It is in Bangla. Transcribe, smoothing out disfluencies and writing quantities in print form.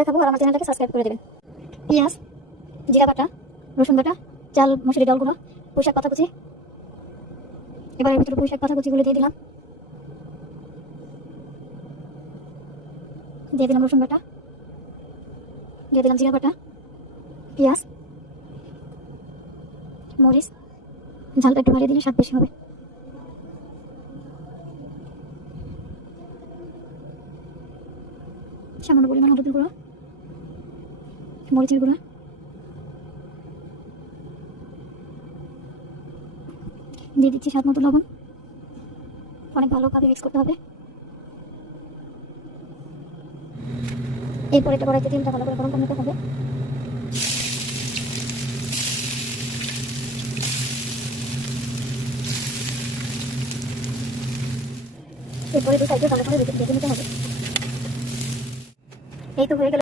দেখাবো আর আমার চ্যানেলটাকে সাবস্ক্রাইব করে দেবেন। পেঁয়াজ, জিরা বাটা, রসুন বাটা, চাল মসুরি ডালগুলো, পুঁইশাক পাতা কুচি। এবার এর ভিতরে পুঁইশাক পাতা কুচিগুলো দিয়ে দিলাম রসুন বাটা, দিয়ে দিলাম জিরা বাটা, পেঁয়াজ, মরিচ। ঝালটা একটু বাড়িয়ে দিলে স্বাদ বেশি হবে। সামান্য পরিমাণ হলুদের গুঁড়ো, মরিচের গুঁড়ো, দিয়ে দিচ্ছি স্বাদ মতো লবণ। অনেক ভালোভাবে মিক্স করতে হবে। এরপর এটা কড়াইতে তেলটা ভালো করে গরম করে নিতে হবে। এরপরে দু সাইডে ভালো করে ভেজে নিতে হবে। এই তো হয়ে গেল।